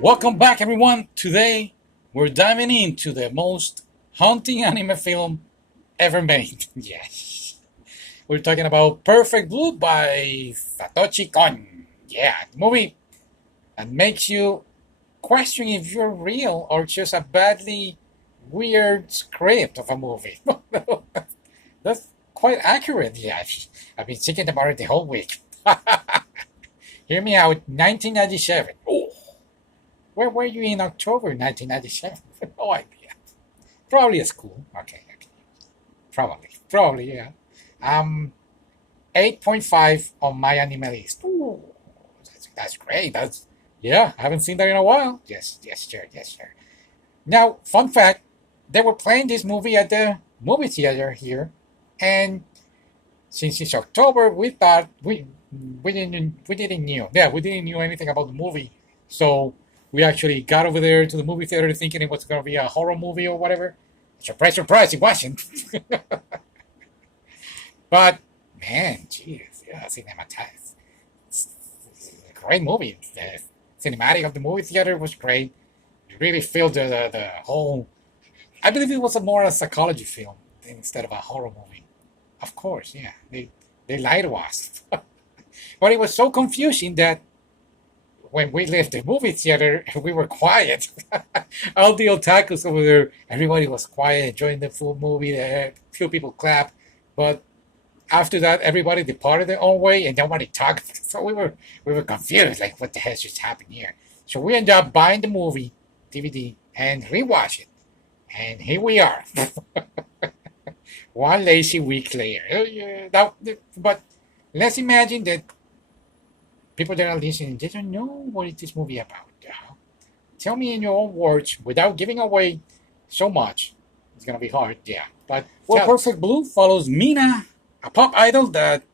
Welcome back, everyone. Today, we're diving into the most haunting anime film ever made. Yes. We're talking about Perfect Blue by Satoshi Kon. Yeah, the movie that makes you question if you're real or just a badly weird script of a movie. That's quite accurate, yeah. I've been thinking about it the whole week. Hear me out, 1997. Oh, where were you in October 1997? No idea. Probably at school. Okay, okay. Probably, yeah. Um, 8.5 on my anime list. Ooh, that's great. Yeah, I haven't seen that in a while. Yes, sure. Now, fun fact, they were playing this movie at the movie theater here, and since it's October, we thought we didn't knew anything about the movie, so we actually got over there to the movie theater thinking it was going to be a horror movie or whatever. Surprise, surprise, it wasn't. But man, geez, yeah, cinematized. It's a great movie. The cinematic of the movie theater was great. You really feel the whole. I believe it was a more a psychology film instead of a horror movie. Of course, yeah, they lied to us. But it was so confusing that when we left the movie theater, we were quiet. All the otakus over there, everybody was quiet, enjoying the full movie. A few people clapped, but after that, everybody departed their own way, and nobody talked. So we were confused, like what the hell just happened here. So we ended up buying the movie DVD and rewatch it, and here we are, one lazy week later. But let's imagine that people that are listening, they don't know what is this movie about. Tell me in your own words, without giving away so much. It's gonna be hard, yeah. But well, Perfect Blue follows Mina, a pop idol that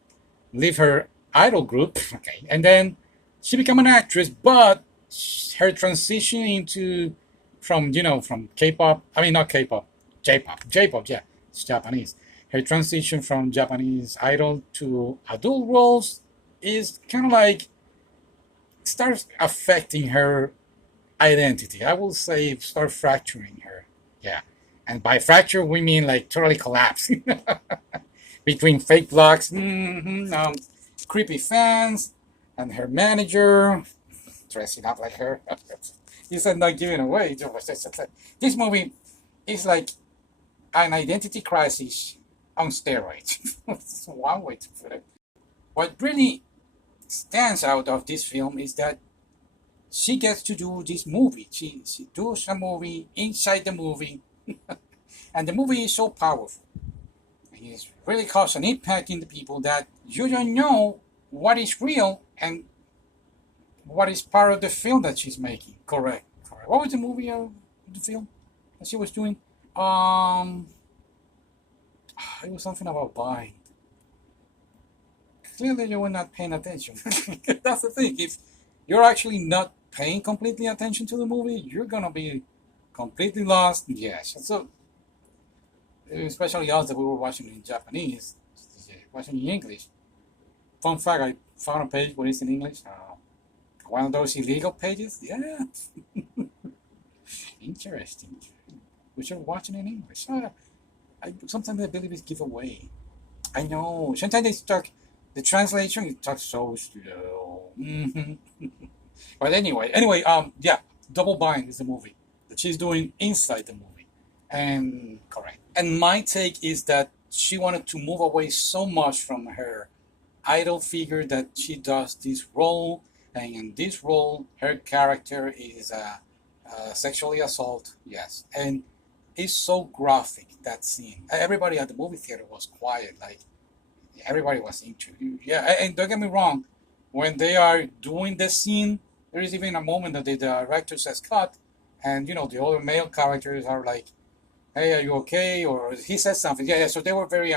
leave her idol group, okay, and then she become an actress. But her transition into from K-pop, I mean not K-pop, J-pop, yeah, it's Japanese. Her transition from Japanese idol to adult roles is kind of like starts affecting her identity. I will say start fracturing her. Yeah. And by fracture, we mean like totally collapse between fake blogs, creepy fans, and her manager dressing up like her. He said not giving away. This movie is like an identity crisis on steroids. That's one way to put it. What really stands out of this film is that she gets to do this movie. She does a movie inside the movie, and the movie is so powerful. It really caused an impact in the people that you don't know what is real and what is part of the film that she's making. Correct. What was the movie of the film that she was doing? It was something about buying. Clearly, you were not paying attention. That's the thing. If you're actually not paying completely attention to the movie, you're gonna be completely lost. Yes. So, especially us that we were watching in Japanese, watching in English. Fun fact: I found a page where it's in English. One of those illegal pages. Yeah. Interesting. We should watch it in English. Sometimes I believe it's giveaway. I know. Sometimes they stuck the translation. It talks so slow. But yeah, Double Bind is the movie that she's doing inside the movie, and correct. And my take is that she wanted to move away so much from her idol figure that she does this role, and in this role, her character is sexually assault. Yes, and it's so graphic that scene. Everybody at the movie theater was quiet, like everybody was into. Yeah, and don't get me wrong, when they are doing the scene, there is even a moment that the director says cut, and the other male characters are like, "Hey, are you okay?" Or he says something. Yeah. So they were very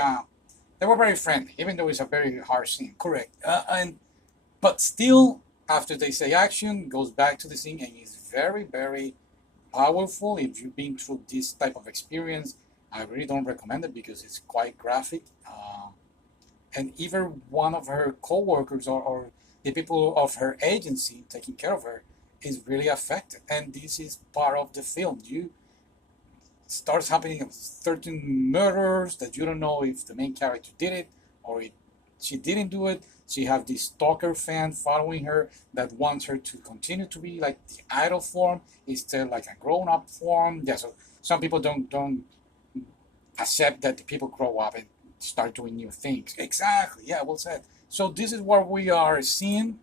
friendly, even though it's a very harsh scene. Correct. And but still, after they say action, goes back to the scene, and it's very, very powerful. If you've been through this type of experience, I really don't recommend it because it's quite graphic. And even one of her co-workers or the people of her agency taking care of her is really affected. And this is part of the film. You starts happening certain murders that you don't know if the main character did it or she didn't do it. She have this stalker fan following her that wants her to continue to be like the idol form instead like a grown up form. Yeah, so some people don't accept that the people grow up and start doing new things. Exactly. Yeah, well said. So this is what we are seeing.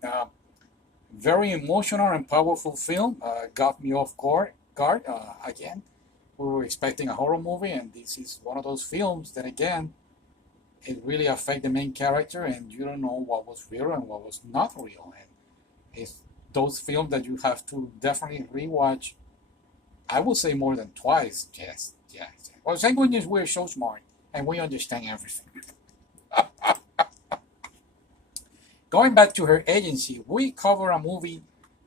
Very emotional and powerful film. Got me off guard again. We were expecting a horror movie, and this is one of those films that again it really affect the main character, and you don't know what was real and what was not real. And it's those films that you have to definitely rewatch. I would say more than twice. Yes, yes. Well, Sanguine is we're so smart and we understand everything. Going back to her agency, we covered a movie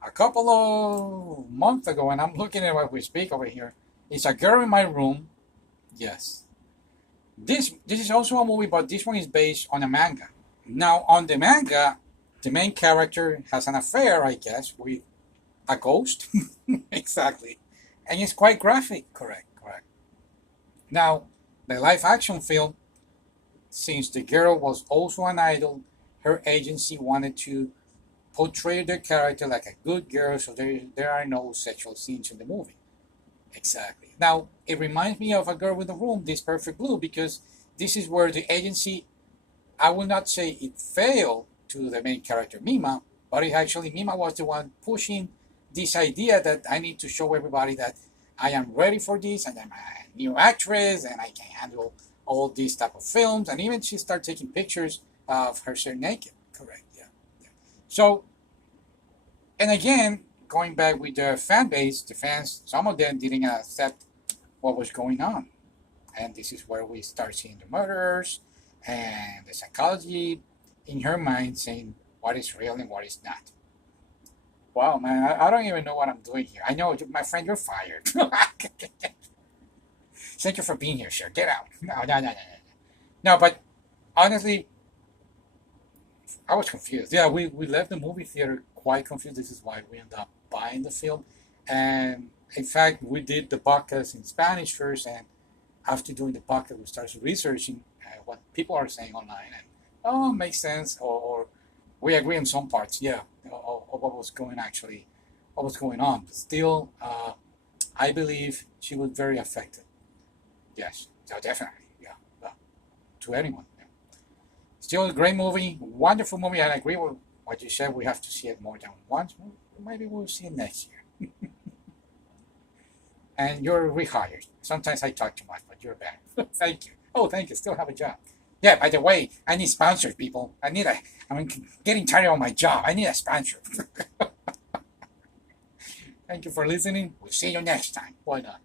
a couple of months ago, and I'm looking at what we speak over here. It's A Girl in My Room. Yes. This is also a movie, but this one is based on a manga. Now, on the manga, the main character has an affair, I guess, with a ghost. Exactly. And it's quite graphic. Correct, correct. Now, the live action film, since the girl was also an idol, her agency wanted to portray the character like a good girl, so there are no sexual scenes in the movie. Exactly. Now, it reminds me of A Girl with a Room, this Perfect Blue, because this is where the agency, I will not say it failed to the main character, Mima, but it actually, Mima was the one pushing this idea that I need to show everybody that I am ready for this and I'm a new actress and I can handle all these type of films. And even she started taking pictures of herself naked. Correct, yeah. Yeah. So, and again, going back with the fan base, the fans, some of them didn't accept what was going on. And this is where we start seeing the murderers and the psychology in her mind saying what is real and what is not. Wow, man, I don't even know what I'm doing here. I know, my friend, you're fired. Thank you for being here, sir. Get out. No, no, no, no, no. No, but honestly, I was confused. Yeah, we left the movie theater quite confused. This is why we ended up buying the film. And in fact, we did the podcast in Spanish first, and after doing the podcast, we started researching what people are saying online, and oh, makes sense, or we agree on some parts, yeah, of what was going actually, what was going on. But still, I believe she was very affected. Yes, so definitely, yeah, to anyone. Yeah. Still a great movie, wonderful movie. And I agree with what you said. We have to see it more than once. Maybe we'll see it next year. And you're rehired. Sometimes I talk too much, but you're better. Thank you. Oh, thank you. Still have a job. Yeah, by the way, I need sponsors, people. I'm getting tired of my job. I need a sponsor. Thank you for listening. We'll see you next time. Why not?